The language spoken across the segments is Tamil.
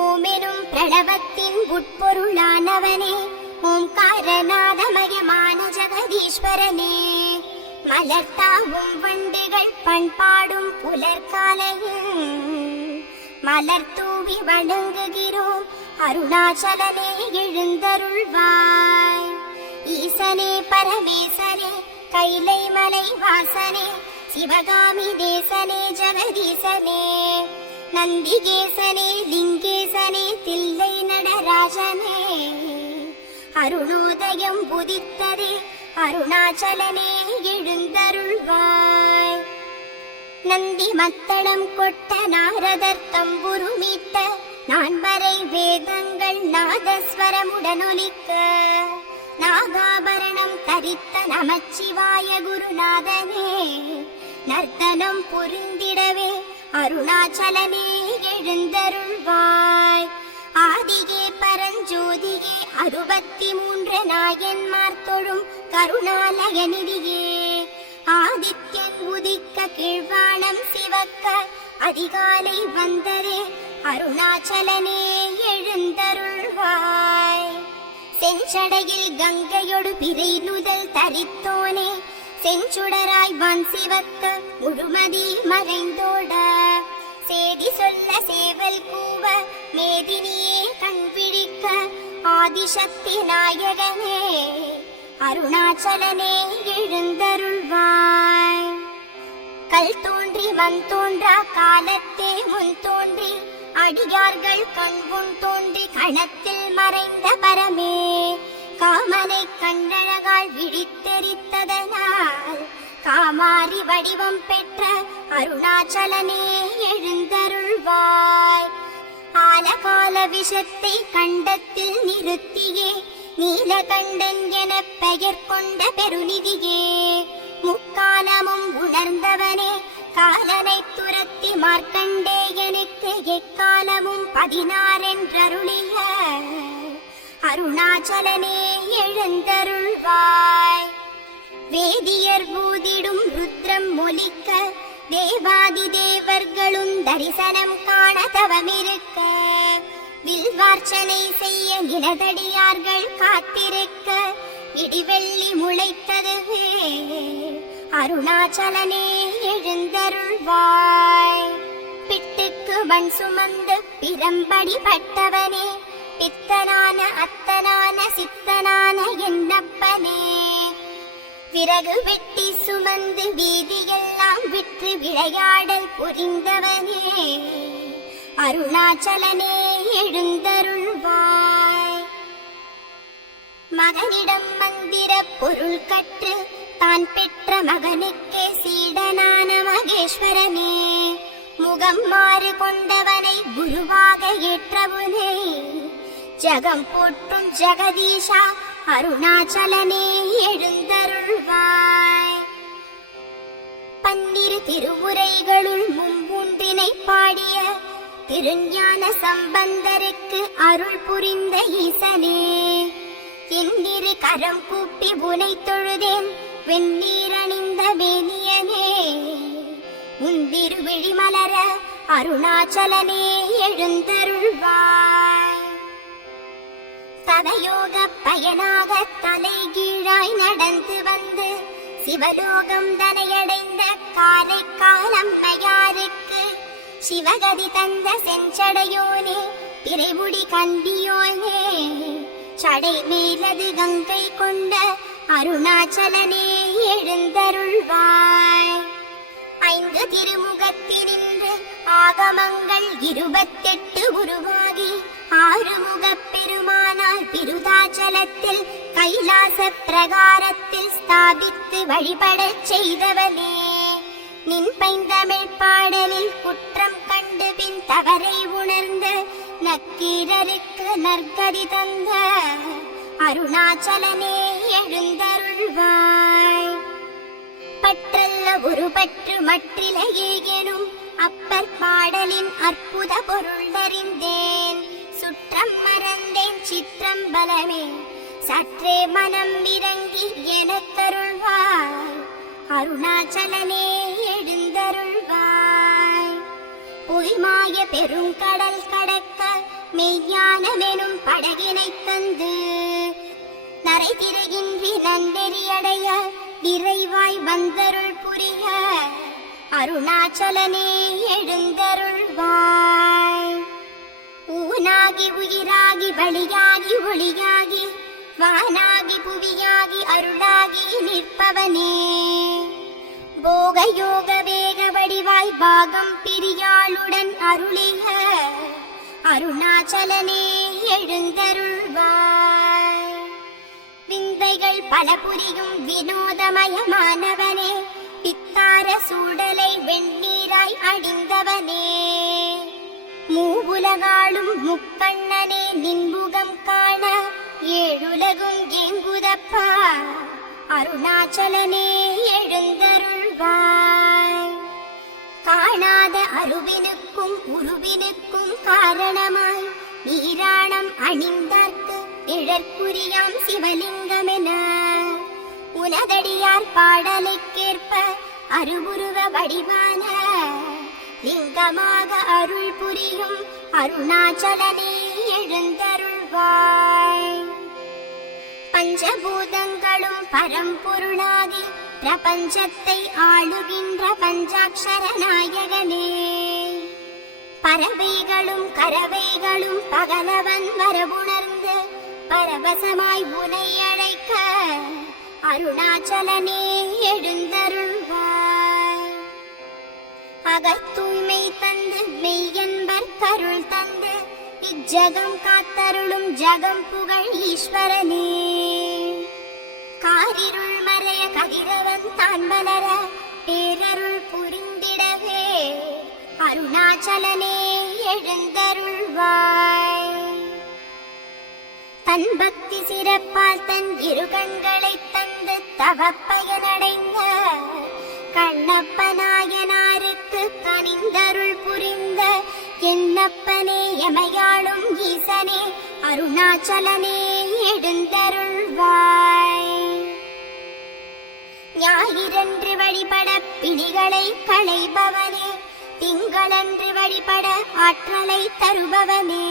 ஓமெனும் பிரணவத்தின் உட்பொருளானவனே, ஓம்காரநாதமயமான ஜெகதீஸ்வரனே, மலர்த்தாவும் வண்டுகள் பண்பாடும் புலர்காலையில் மலர் தூவி வணங்குகிறோம். அருணாச்சலனே எழுந்தருள்வாய். ஈசனே பரமேசனே கைலை மலை வாசனே, சிவகாமி தேசனே ஜெகதீசனே, நந்திகேசனே லிங்கேசனே தில்லை நடராஜனே, அருணோதயம் உதித்ததே அருணாச்சலனே எழுந்தருள்வாய். நந்தி மத்தளம் கொட்ட நாரதர் தம்புரு மீட்ட, நான்மறை வேதங்கள் நாதஸ்வரமுடனொலிக்க, நாகாபரணம் தரித்த நமச்சிவாய குருநாதனே, நர்த்தனம் புரிந்திடவே அருணாச்சலனே எழுந்தருள்வாய். ஆதியே பரஞ்சோதியே 63 நாயன்மார் தொழும் கருணாலயநிதியே, ஆதித்யன் உதிக்க கீழ்வானம் சிவக்க, அதிகாலை வந்ததே அருணாச்சலனே எழுந்தருள்வாய். செஞ்சடையில் கங்கையொடு பிறை நுதல் தரித்தோனே, செஞ்சுடராய் வான் சிவக்க முழுமதி மறைந்தோட, சேதி சொல்ல சேவல் கூவ மேதினியே கண்பிடிக்க, ஆதிசக்தி நாயகனே அருணாச்சலனே எழுந்தருள்வாய். கல் தோன்றி மண் தோன்றா காலத்தே முன் தோன்றி, அடியார்கள் கண்முன் தோன்றி கணத்தில் மறைந்த பரமே, காமனை கண்டழகால் விழித்தெரித்ததனால் காமாரி வடிவம் பெற்ற அருணாச்சலனே எழுந்தருள்வாய். ஆலகால விஷத்தை கண்டத்தில் நிறுத்தியே, நீலகண்டன் என பெயர் கொண்ட பெருநிதியே, முக்காலமும் உணர்ந்தவனே காலனை துரத்தி மார்க்கண்டேயனுக்கு எக்காலமும் 16 என்றருளிய அருணாச்சலனே எழுந்தருள்வாய். வேதியர் பூதிடும் ருத்ரம் ஒலிக்க, தேவாதி தேவர்களும் தரிசனம் காண தவமிருக்க, வில்வார்ச்சனை செய்ய நிலதடியார்கள் காத்திருக்க, இடிவெள்ளி முளைத்ததுவே அருணாச்சலனே எழுந்தருள்வாய். பிட்டுக்கு மண் சுமந்து பிரம்படி பட்டவனே, பித்தனான அத்தனான சித்தனான என்னப்பனே, விறகு வெட்டி சுமந்து வீதியெல்லாம் விற்று விளையாடல் புரிந்தவனே அருணாச்சலனே எழுந்தருள்வாய். மகனிடம் மந்திர பொருள் கற்று தான் பெற்ற மகனுக்கே சீடனான மகேஸ்வரனே, முகம் மாறு கொண்டவனை குருவாக ஏற்றவுனே, ஜகம் போற்றும் ஜெகதீஷா அருணாச்சலனே எழுந்தருள்வாய். 12 திருமுறைகளுள் மும்பூன்றினை பாடிய திருஞான சம்பந்தருக்கு அருள் புரிந்த ஈசனே, என்னிரு கரம் கூப்பி உனை தொழுதேன் வெண்ணீரணிந்த வேணியனே, உந்திரு விழிமலர அருணாச்சலனே எழுந்தருள்வாய். தவயோக பயனாக தலைகீழாய் நடந்து வந்து சிவலோகம் தனையடைந்த காரைக்காலம் பயாருக்கு, சிவகதி தந்த செஞ்சடையோனே பிறைமுடி கண்டியோனே, சடை மேலது கங்கை கொண்ட அருணாச்சலனே எழுந்தருள்வாய். 5 திருமுகத்தினின்று ஆகமங்கள் 28 உருவாகி, 6 முகப் பெருமானால் பிருதாச்சலத்தில் கைலாச பிரகாரத்தில் ஸ்தாபித்து வழிபடச் செய்தவனே, நின் பைந்தமிழ் பாடலில் குற்றம் கண்டு பின் தவறை உணர்ந்து நக்கீரருக்கு நற்கதி தந்த அருணாச்சலனே எழுந்தருள்வாய். பற்றல்ல ஒரு பற்று மற்றிலையே எனும் அப்பர் பாடலின் அற்புத பொருள் அறிந்தேன், சுற்றம் மறந்தேன் சிற்றம்பலமே சற்றே மனம் இறங்கி எனக்கருள்வாய் அருணாச்சலனே எழுந்தருள்வாய். பொய்மாய பெருங்கடல் கடக்க மெய்ஞானமெனும் படகினை தந்து நரை திரையின்றி நன்னெறியடைய நிறைவாய் வந்தருள் புரிய அருணாச்சலனே எழுந்தருள்வாய். ஊனாகி உயிராகி வழியாகி ஒளியாகி வானாகி புவியாகி அருளாகி நிற்பவனே, போக யோக வேக வடிவாய் பாகம் பிரியாளுடன் அருளிய அருணாச்சலனே எழுந்தருள்வாய். விந்தைகள் பல புரியும் வினோதமயமானவனே, பித்தார சூடலை வெண்ணீராய் அடிந்தவனே, மூவுலகாளும் முக்கண்ணனே நின்புகம் காண ஏழுலகும் ஏங்குதப்பா அருணாச்சலனே எழுந்தருள்வாய். காணாத அருவினுக்கும் உருவினுக்கும் காரணமாய் நீராணம் அணிந்தார்க்கு நிழற்குரியாம் சிவலிங்கமென உனதடியார் பாடலுக்கேற்ப அருவுருவ வடிவான லிங்கமாக அருள் புரியும் அருணாச்சலனே எழுந்தருள்வாய். பஞ்சபூதங்களும் பரம்பொருளாகி பிரபஞ்சத்தை ஆளுகின்ற பஞ்சாட்சர நாயகனே, பறவைகளும் கரவைகளும் பகலவன் வரவுணர்ந்து பரவசமாய் உனை அழைக்க அருணாச்சலனே எழுந்தருள்வாய். அகத்தூய்மை தந்து மெய்யன்பர் கருள் தந்து இஜகம் காத்தருளும் ஜகம் புகழ் ஈஸ்வரனே, காரிருள் மறைய கதிரவன் தான் வளர பேரருள் புரிந்திடவே அருணாச்சலனே எழுந்தருள்வாய். தன் பக்தி சிறப்பால் தன் இரு கண்களை தந்து தவப்பயனடைந்த கண்ணப்பநாயனாருக்கு கனிந்தருள் புரிந்த என்னப்பனே எமையாளும் ஈசனே அருணாச்சலனே எழுந்தருள்வாய். ஞாயிறன்று வழிபட பிணிகளை களைபவனே, திங்களன்று வழிபட ஆற்றலை தருபவனே,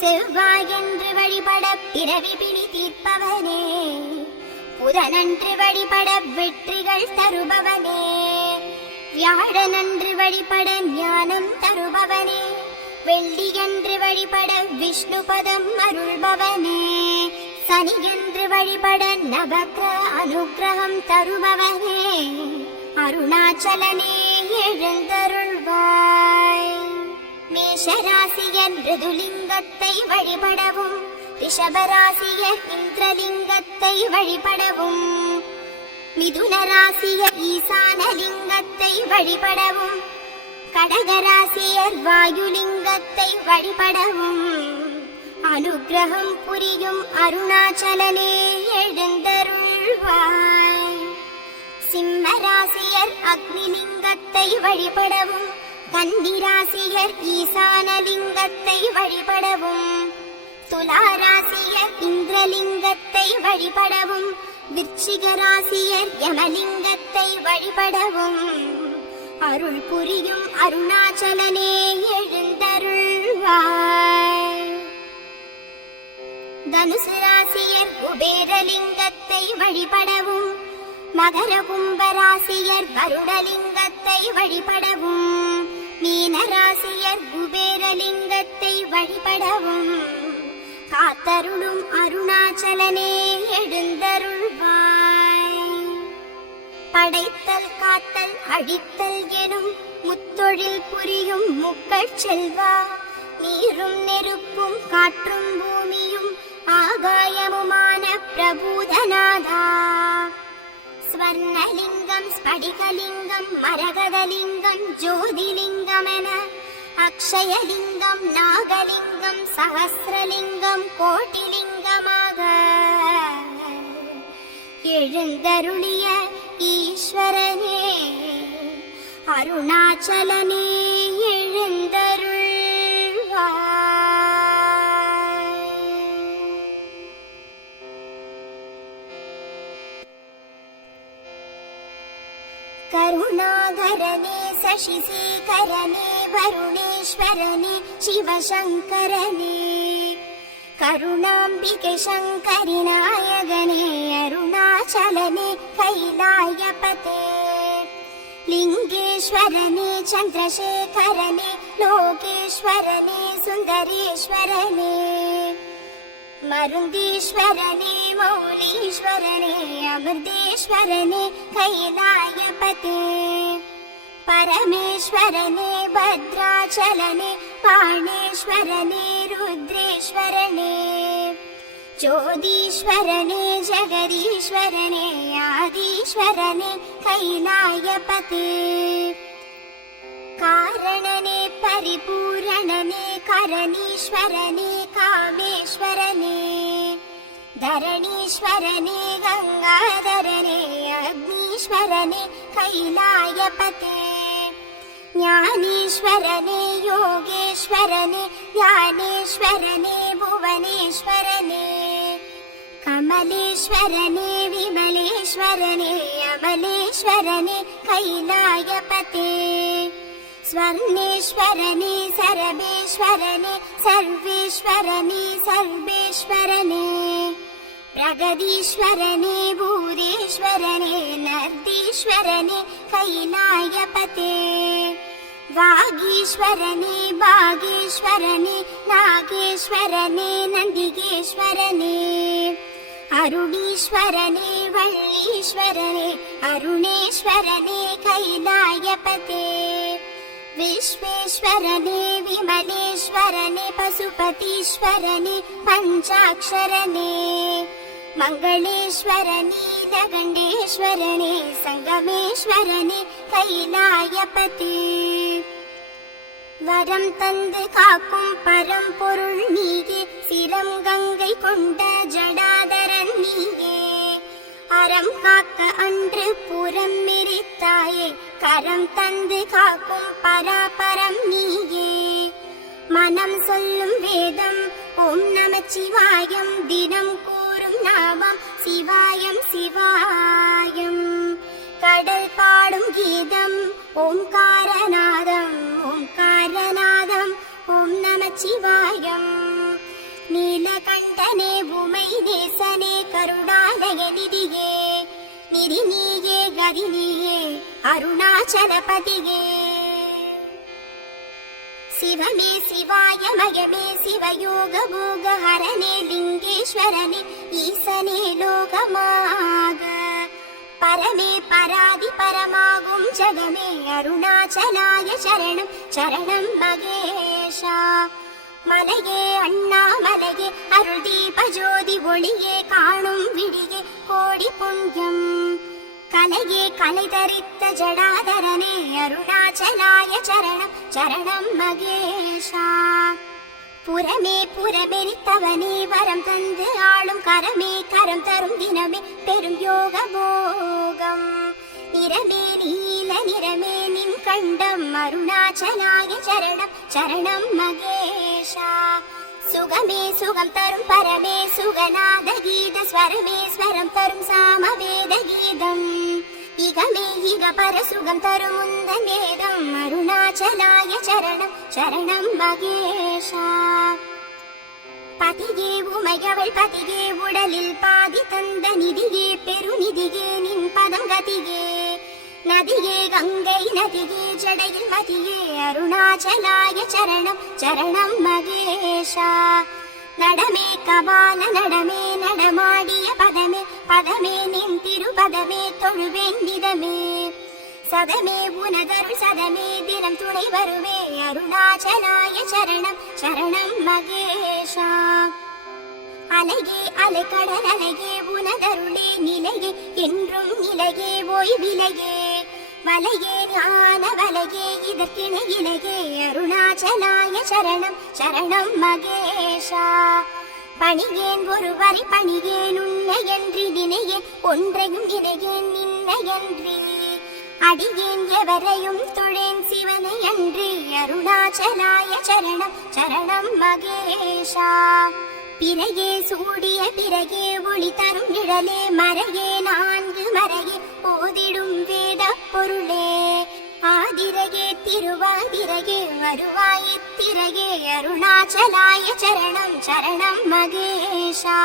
செவ்வாயன்று வழிபட பிறவி பிணி தீர்ப்பவனே, புதனன்று வழிபட வெற்றிகள் தருபவனே, வியாழனன்று வழிபட ஞானம் தருபவனே, வெள்ளியன்று வழிபட விஷ்ணு பதம் அருள்பவனே, சனியன்று வழிபட நவக்கிரக அனுக்கிரகம் தருபவனே அருணாச்சலனே எழுந்தருள்வாய். மேஷராசியர் ரிதுலிங்கத்தை வழிபடவும், ரிஷபராசியர் இந்திரலிங்கத்தை வழிபடவும், மிதுனராசியர் ஈசானலிங்கத்தை வழிபடவும், கடகராசியர் வாயுலிங்கத்தை வழிபடவும் அனுக்கிரகம் புரியும் அருணாச்சலனே எழுந்தருள்வாய். சிம்மராசியர் அக்னிலிங்கத்தை வழிபடவும், கன்னிராசியர் ஈசானலிங்கத்தை வழிபடவும், துலாராசியர் இந்திரலிங்கத்தை வழிபடவும், விருச்சிகராசியர் யமலிங்கத்தை வழிபடவும் அருள் புரியும் அருணாச்சலனே எழுந்தருள்வாய். தனுசு ராசியர் குபேரலிங்கத்தை வழிபடவும், மகர கும்பராசியர் வருடலிங்கத்தை வழிபடவும், மீனராசியர் குபேரலிங்கத்தை வழிபடவும் காத்தருளும் அருணாச்சலனே எழுந்தருள்வாய். படைத்தல் காத்தல் அழித்தல் எனும் முத்தொழில் புரியும் முக்கள் செல்வா, நீரும் நெருப்பும் காற்றும் பூமியும் ஆகாயமுமான பிரபூதநாதா, ஸ்வர்ணலிங்கம் ஸ்படிகலிங்கம் மரகதலிங்கம் ஜோதிலிங்கமென அக்ஷயலிங்கம் நாகலிங்கம் சஹஸ்ரலிங்கம் கோட்டிலிங்கமாக எழுந்தருளிய ஈஸ்வரனே அருணாச்சலனே எழுந்தருள்வாய். करुणाकरणे शशिशेखरणे वरुणेश्वरने शिवशङ्करने करुणाम्बिके शङ्करि नायकने अरुणाचलने कैलायपते लिङ्गेश्वरने चन्द्रशेखरने लोकेश्वरने सुन्दरेश्वरने मरुन्दीश्वरने मौलीश्वरने अमृतेश्वरने कैलायपते परमेश्वरने भद्राचलने पाणेश्वरने रुद्रेश्वरने ज्योतीश्वरने जगदीश्वरने आदिश्वरने कैलायपते कारणने परिपूरणने करणीश्वरने कामेश्वरने धरणीश्वरने गंगाधरने अग्नीश्वरने कैलायपते ज्ञानेश्वरने योगेश्वरने ज्ञानेश्वरने भुवनेश्वरने कमलेश्वरने विमलेश्वरने अमलेश्वरने कैलायपते स्वर्णेश्वरने सर्वेश्वरने सर्वेश्वरने सर्वेश्वरने प्रगदीश्वरने भूदेश्वरने नर्दीश्वरने कैलायपते वागीश्वरने बागेश्वरने नागेश्वरने नन्दिगेश्वरने अरुणीश्वरने वल्लीश्वरने अरुणेश्वरने कैलायपते विश्वेश्वरने विमलेश्वरने पशुपतीश्वरने पञ्चाक्षरने मङ्गलेश्वरने नीलकण्ठेश्वरने संगमेश्वरने कैलायपते वरं तந்து காக்கும் பரம்பொருள் நீயே சிரம் கங்கை கொண்ட ஜடாதரன் நீயே அறம் காக்க அன்று புறம் மெரித்தாயே கரம் தந்து காக்கும் பராபரம் நீயே மனம் சொல்லும் வேதம் ஓம் நமச்சிவாயம் தினம் கூறும் நாமம் சிவாயம் சிவாயம் கடல் பாடும் கீதம் ஓம்காரநாதம் ஓம்காரநாதம் ஓம் நமச்சிவாயம் நீலகண்டனே உமை தேசனே கருணாலய நிதியே நிதி நீயே கதி நீயே அருணாச்சலபதியே சிவமே சிவாய மயமே சிவயோக போக ஹரனே லிங்கேஸ்வரனே ஈசனே லோகமாக பரமே பராதி பரமாகும் ஜகமே அருணாச்சலாய சரணம் சரணம் மகேஷா மலையே அண்ணாமலையே அருள் தீப ஜோதி ஒளியே காணும் விடியே கோடி புண்ணியம் கலையே கலை தரித்த ஜடாதரனே அருணாச்சலாய சரணம் சரணம் மகேஷா புறமே புறமெரித்தவனே வரம் தந்து ஆளும் கரமே கரம் தரும் தினமே பெரும் யோக போகம் நிறமே நீல நிறமே நின் கண்டம் அருணாச்சலாய சரணம் சரணம் மகேஷா சுகமே சுகம் தரும் பரமே சுகநாத கீத ஸ்வரமே ஸ்வரம் தரும் சாமவேத கீதம் இகமே இக பர சுகம் தரும் முந்த வேதம் அருணாச்சலாய சரணம் சரணம் மகேஷா பதியே உமையவள் பதியே உடலில் பாதி தந்த நிதியே பெருநிதியே நின் பதம் கதியே நதியே கங்கை நதியே ஜடையில் மதியே அருணாச்சலாய சரணம் சரணம் மகேஷா நடமே கபால நடமே நடமாடிய பதமே பதமே நின் திருபதமே தொழுவேன் நிதமே சதமே உனதருள் சதமே தினம் துணை வருவே அருணாச்சலாய சரணம் சரணம் மகேஷா அலையே அலைக்கடல் அலையே உனதருளே நிலையே என்றும் நிலையே ஓய்விலையே வலையே ஞான வலையே இதற்கிணை இலையே அருணாச்சலாய சரணம் சரணம் மகேஷா பணியேன் ஒரு வரி பணியேன் உன்னையன்றி நினையே ஒன்றையும் நினையேன் நின்னையன்றி அடியேன் எவரையும் தொழேன் சிவனை அன்றி அருணாச்சலாய சரணம் சரணம் மகேஷா பிறையே சூடிய பிறகே ஒளி தரும் நிழலே மறையே நான்கு மறையே ஓதிடும் வேத பொருளே. ஆதிரையே திருவாதிரையே வருவாயித்திரையே அருணாச்சலாய சரணம் சரணம் மகேஷா.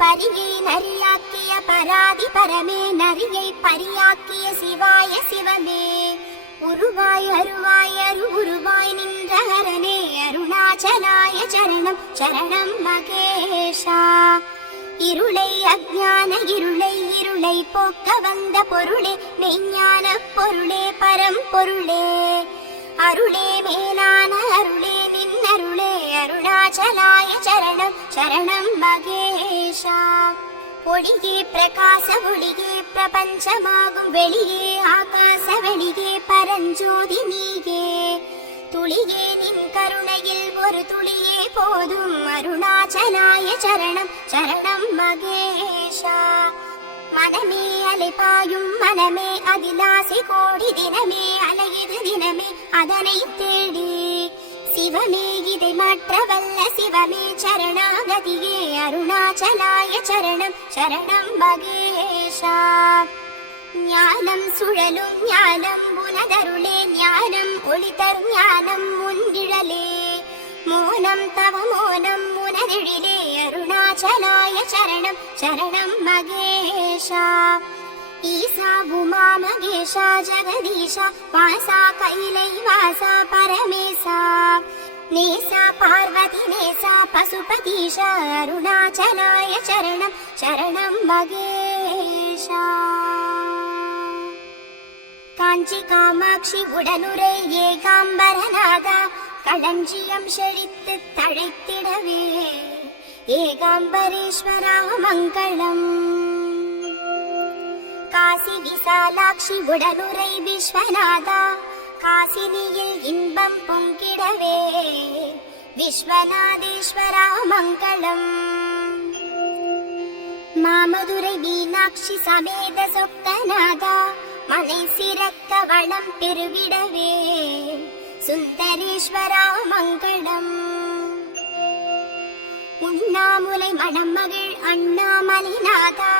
பரியை நரியாக்கிய பராதி பரமே நரியை பரியாக்கிய சிவாய சிவமே. உருவாய் அருவாய் அரு உருவாய் நின்ற ஹரனே அருணாச்சலாய சரணம் சரணம் மகேஷா. இருளை அஞ்ஞான இருளை போக்க வந்த பொருளே மெய்ஞான பொருளே பரம்பொருளே. அருளே மேலான அருளே நின்னருளே அருணாச்சலாய சரணம் சரணம் மகேஷா. ஒளியே பிரகாச ஒளியே பிரபஞ்சமாகும் வெளியே ஆகாச வெளியே பரஞ்சோதி நீயே. துளியே நின் கருணையில் ஒரு துளியே போதும் அருணாச்சலாய சரணம் சரணம் மகேஷா. மனமே அலைபாயும் மனமே அதிலாசை கோடி தினமே அலையுது தினமே அதனை தேடி. சிவமே இதை மாற்ற வல்ல சிவமே சரணாகதியே அருணாச்சலாய சரணம் சரணம் மகேஷா. ஞானம் சுழலும் ஞானம் உனதருளே ஞானம் ஒளிதரும் ஞானம் முன்னிழலே. மோனம் தவ மோனம் உனதெழிலே அருணாச்சலாய சரணம் சரணம் மகேஷா. ஈசா உமா மகேஷா ஜெகதீஷா வாசா கைலை வாசா பரமேசா. நேசா பார்வதி நேசா பசுபதீஷா அருணாச்சலாய சரணம் சரணம் மகேஷா. காஞ்சி காமாட்சி உடனுரை ஏகாம்பரநாதா களஞ்சியம் செழித்து தழைத்திடவே ஏகாம்பரேஸ்வரா மங்களம். காசி விசாலாட்சி உடனுரை விஸ்வநாதா காசினியில் இன்பம் பொங்கிடவே விஸ்வநாதேஸ்வரா மங்களம். மாமதுரை மீனாட்சி சமேத சொக்கநாதா மலை சிறக்க வளம் பெருகிடவே சுந்தரேஸ்வரா மங்களம். உண்ணாமுலை மணம் மகிழ் அண்ணாமலைநாதா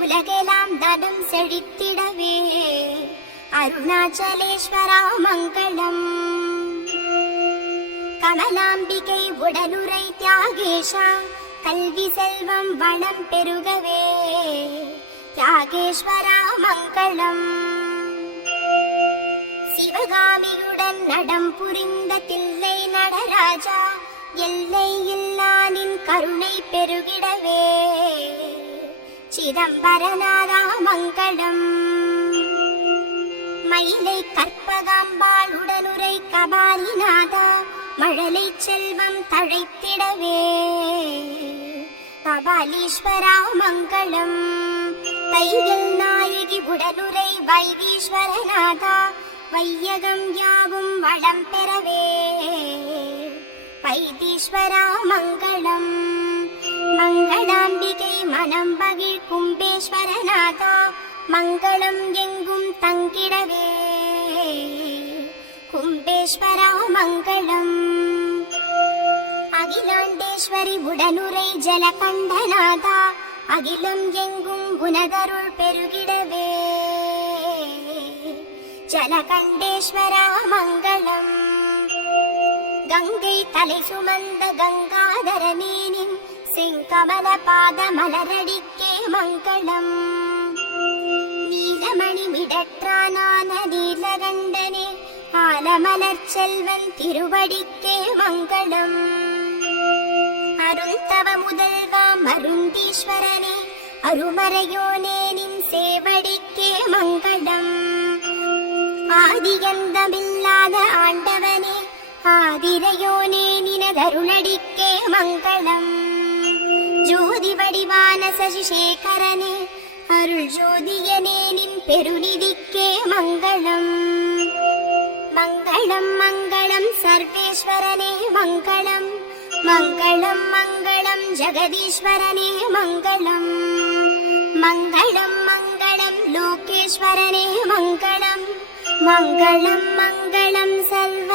உலகெல்லாம் தனம் செழித்திடவே அருணாச்சலேஸ்வரா மங்களம். கமலாம்பிகை உடனுரை தியாகேஷா கல்வி செல்வம் வளம் பெருகவே தியாகேஸ்வரா மங்களம். சிவகாமியுடன் நடம் புரிந்த தில்லை நடராஜா எல்லை இல்லா நின் கருணை பெருகிடவே சிதம்பரநாதா மங்களம். மயிலை கற்பகாம்பாள் உடனுரை கபாலிநாதா மழலை செல்வம் தழைத்திடவே கபாலீஸ்வரா மங்களம். தையல் நாயகி உடனுரை வைத்தீஸ்வரநாதா வையகம் யாவும் வளம் பெறவே வைத்தீஸ்வரா மங்களம். மங்களாம்பிகை மனம் மகிழ் கும்பேஸ்வரநாதா மங்களம் எங்கும் தங்கிடவே கும்பேஸ்வரா மங்களம். அகிலாண்டேஸ்வரி உடனுரை ஜலகண்டநாதா அகிலம் எங்கும் உனதருள் பெருகிடவே ஜலகண்டேஸ்வரா மங்களம். கங்கை தலை சுமந்த கங்காதரனேனின் செங்கமல பாத மலரடிக்கே மங்களம். நீலமணி மிடற்றானான நீலகண்டனே ஆலமலர் செல்வன் திருவடிக்கே மங்களம். அருந்தவ முதல்வா மருந்தீஸ்வரனே அருமறையோனே நின் சேவடிக்கே மங்களம். ஆதியந்தமில்லாத ஆண்டவனே ஆதிரையோனே நினதருளடிக்கே மங்களம். ஜோதி வடிவான சசிசேகரனே அருள் ஜோதியனே நின் பெருநிதிக்கே மங்களம். மங்களம் மங்களம் சர்வேஸ்வரனே மங்களம். மங்களம் மங்களம் ஜெகதீஸ்வரனே மங்களம். மங்களம் மங்களம் லோகேஸ்வரனே மங்களம். மங்களம் மங்களம் சர்வ